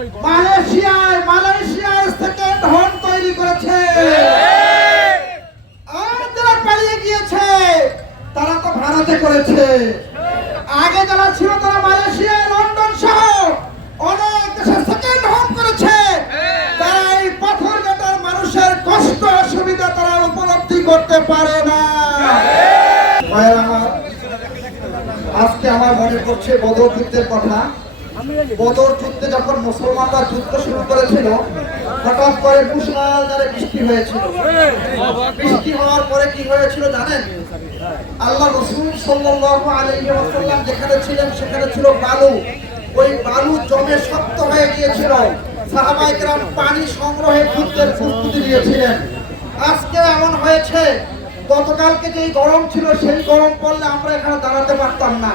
মালয়েশিয়ায় মালয়েশিয়ায় second home তৈরি করেছে। আর পালিয়ে গিয়েছে, তারা তো ভারতে করেছে। আগে যারা ছিল, তারা মালয়েশিয়া লন্ডন সহ অনেক দেশে সেকেন্ড হোম করেছে। তারা এই পাথর কাটার মানুষের কষ্ট, অসুবিধা তারা উপলব্ধি করতে পারে না। আজকে আমার মনে পড়ছে বদর যুদ্ধের কথা। বদর যুদ্ধে যখন মুসলমানরা যুদ্ধ শুরু করেছিল, হঠাৎ করে মুসলমানদের বৃষ্টি হয়েছিল। বৃষ্টি হওয়ার পরে কি হয়েছিল জানেন? আল্লাহ রসুল সাল্লাল্লাহু আলাইহি ওয়াসাল্লাম যেখানে ছিলেন, সেখানে ছিল বালু। ওই বালু জমে শক্ত হয়ে গিয়েছিল। পানি সংগ্রহে যুদ্ধের প্রস্তুতি নিয়েছিলেন। আজকে এমন হয়েছে, গতকালকে যেই গরম ছিল, সেই গরম পড়লে আমরা এখানে দাঁড়াতে পারতাম না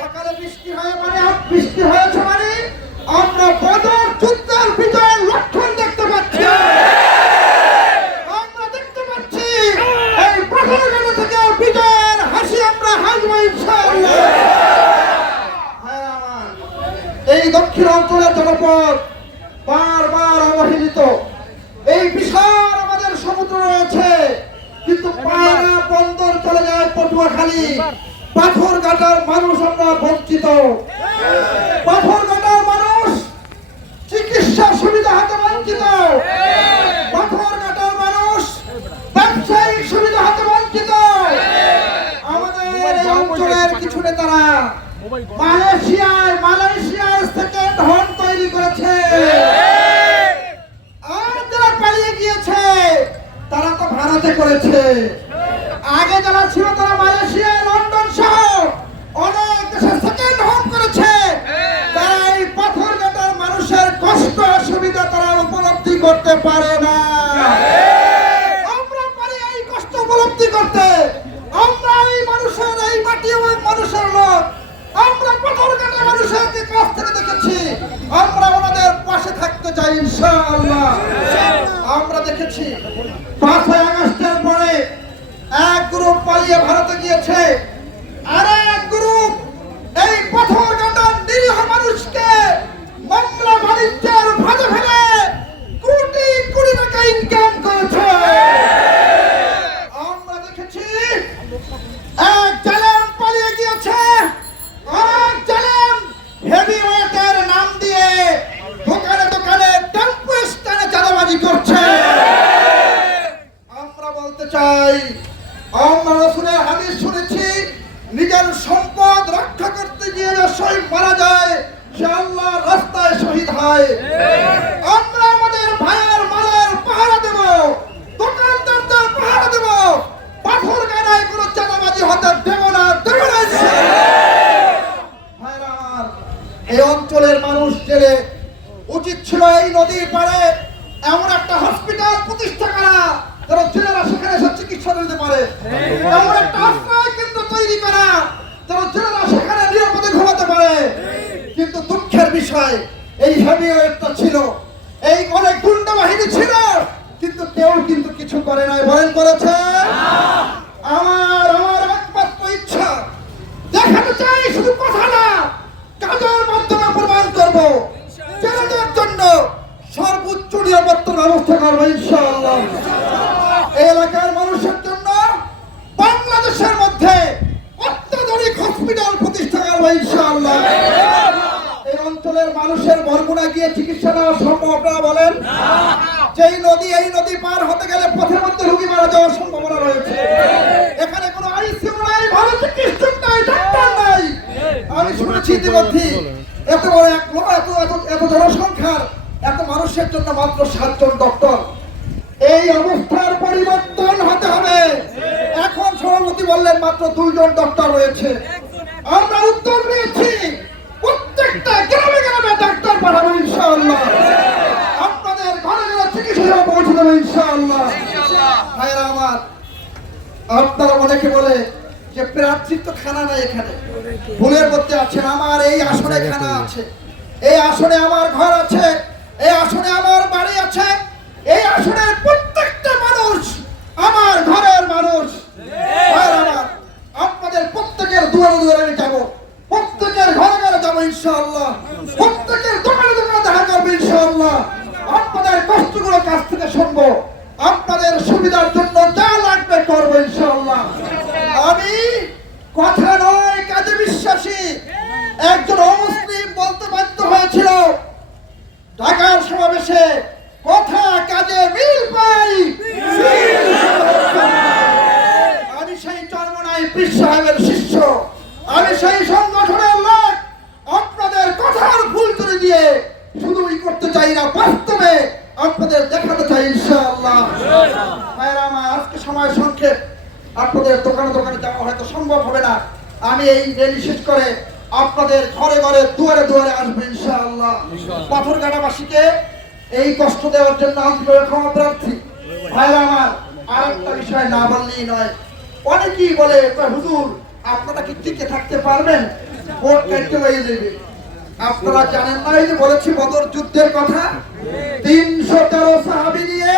সকালে বৃষ্টি হয়ে মানে বৃষ্টি হয়েছে মানে আমরা বদর যুদ্ধের বিজয়ের লক্ষণ দেখতে পাচ্ছি। আমরা দেখতে পাচ্ছি এই প্রথমগামী থেকে বিজয়ের হাসি আমরা হাসবো ইনশাআল্লাহ। হ্যাঁ এই দক্ষিণ অঞ্চলের জনপদ বারবার অবহেলিত। এই বিশাল আমাদের সমুদ্র রয়েছে, কিন্তু পায়রা বন্দর চলে যায় পটুয়াখালী। পাথর কাটার মানুষ আমরা বঞ্চিত। পাথর কাটার মানুষ চিকিৎসা সুবিধা হাতে বঞ্চিত। পাথর কাটার মানুষ ব্যবসায়িক সুবিধা হাতে বঞ্চিত। আমাদের এই অঞ্চলের কিছু নেতারা মালয়েশিয়ায় মালয়েশিয়ায় সেকেন্ড হোম তৈরি করেছে। আর যারা পালিয়ে গিয়েছে, তারা তো ভারতে করেছে। আগে যারা ছিল তারা মালয়েশিয়া, লন্ডন সহ অনেক দেশে সেকেন্ড হোম করেছে। তারা এই পাথর কাটার মানুষের কষ্ট, অসুবিধা তারা উপলব্ধি করতে পারে না। আমরা এই কষ্ট উপলব্ধি করতে। আমরা মানুষের, এই মানুষের আমরা পাথর কাটা মানুষের কাছ থেকে দেখেছি। আমরা ওনাদের পাশে থাকতে চাই আমরা দেখেছি পালিয়ে ভারতে গিয়েছে। আর এক গ্রুপ এই পাথর কাটার নিরীহ মানুষকে মামলা বাণিজ্যের ফাঁদে ফেলে কোটি কোটি টাকা ইনকাম করেছে আমরা দেখেছি এক জালেম পালিয়ে গিয়েছে আর এক জালেম হেভি ওয়েটের নাম দিয়ে দোকানে দোকানে টেম্পো স্ট্যান্ডে চাঁদাবাজি করছে আমরা বলতে চাই আমরা রসুলের হাদিস শুনেছি নিজের সম্পদ রক্ষা করতে গিয়ে যে শহীদ মারা যায় সে আল্লাহর রাস্তায় শহীদ হয়। আমরা আমাদের ভাইয়ের মালের পাহারা দেব। দোকানদারদের পাহারা দেব। পাথর গানায় কোনো চাঁদাবাজি হতে দেব না দেব না এই অঞ্চলের মানুষ জেলে উচিত ছিল এই নদীর পাড়ে এমন একটা হসপিটাল প্রতিষ্ঠা করা, যেন জেলেরা সেখানে এসে চিকিৎসা নিতে পারে। এমন একটা আশ্রয় কেন্দ্র তৈরি করা, যেন জেলেরা সেখানে নিরাপদে ঘুমাতে পারে। কিন্তু দুঃখের বিষয় এই হেভিওয়েটটা ছিল। এই অনেক গুন্ডা বাহিনী ছিল। কিন্তু কেউ কিন্তু কিছু করে নাই। বলেন করেছে? আমার আমার একমাত্র ইচ্ছা। দেখাতে চাই শুধু কথা না। কাজের মাধ্যমে প্রমাণ করব। ছেলেদের জন্য সর্বোচ্চ নিরাপত্তার ব্যবস্থা করব ইনশাআল্লাহ। এই এলাকার মানুষের জন্য বাংলাদেশের মধ্যে অত্যাধুনিক হসপিটাল অঞ্চলের মানুষের বরগুনা গিয়ে চিকিৎসা নেওয়া সম্ভব আপনারা বলেন? যেই নদী, এই নদী পার হতে গেলে পথের মধ্যে রুগী মারা যাওয়ার সম্ভাবনা রয়েছে। এখানে কোনো আইসিইউ নাই, ভালো চিকিৎসক নাই, ডাক্তার নাই। আমি শুনেছি ইতিমধ্যে এত বড় এক এত এত এত জনসংখ্যার এত মানুষের জন্য মাত্র সাতজন ডক্টর। এই অবস্থার পরিবর্তন হতে হবে। এখন সভাপতি বললেন মাত্র দুইজন ডক্টর রয়েছে। আমরা উত্তর নিয়েছি আমার, আপনারা অনেকে বলে যে প্রার্থীর তো খানা নাই এখানে। ভুলের মধ্যে আছেন, আমার এই আসনে খানা আছে। এই আসনে আমার ঘর আছে, এই আসনে আমার বাড়ি আছে, এই আসনের প্রত্যেকটা মানুষ আমার ঘরের মানুষ। আপনাদের প্রত্যেকের দুয়ারে দুয়ারে আমি যাব। ইনশাআল্লাহ। প্রত্যেকের দোকানে দোকানে দেখা ইনশাআল্লাহ। আপনাদের কষ্টগুলো কাছ থেকে শুনব। আপনাদের সুবিধার জন্য যা লাগবে করব ইনশাআল্লাহ। আমি কথা নয়, কাজে বিশ্বাসী। একজন অমুসলিম বলতে বাধ্য হয়েছিল। ঢাকার সমাবেশে কথা, কাজে মিল পাই। আমি সেই চর্মনায় পীর সাহেবের শিষ্য। আমি সেই সংগঠনে দিয়ে শুধুই করতে চাই না বাস্তবে আপনাদের দেখাতে চাই ইনশাআল্লাহ। ভাইরা আমার আজকে সময় সংক্ষেপ। আপনাদের দোকানে দোকানে যাওয়া হয়তো সম্ভব হবে না। আমি এই রেলি শেষ করে আপনাদের ঘরে ঘরে দুয়ারে দুয়ারে আসব ইনশাআল্লাহ। পাথর কাটাবাসীকে এই কষ্ট দেওয়ার জন্য আন্তরিক ক্ষমা প্রার্থী। ভাইরা আমার আর একটা বিষয় না বললেই নয়। অনেকেই বলে হুজুর আপনারা কি টিকে থাকতে পারবেন? ভোট কাটতে হয়ে যাবে। আপনারা জানেন না এই বলেছি বদর যুদ্ধের কথা। তিনশো তেরো সাহাবি নিয়ে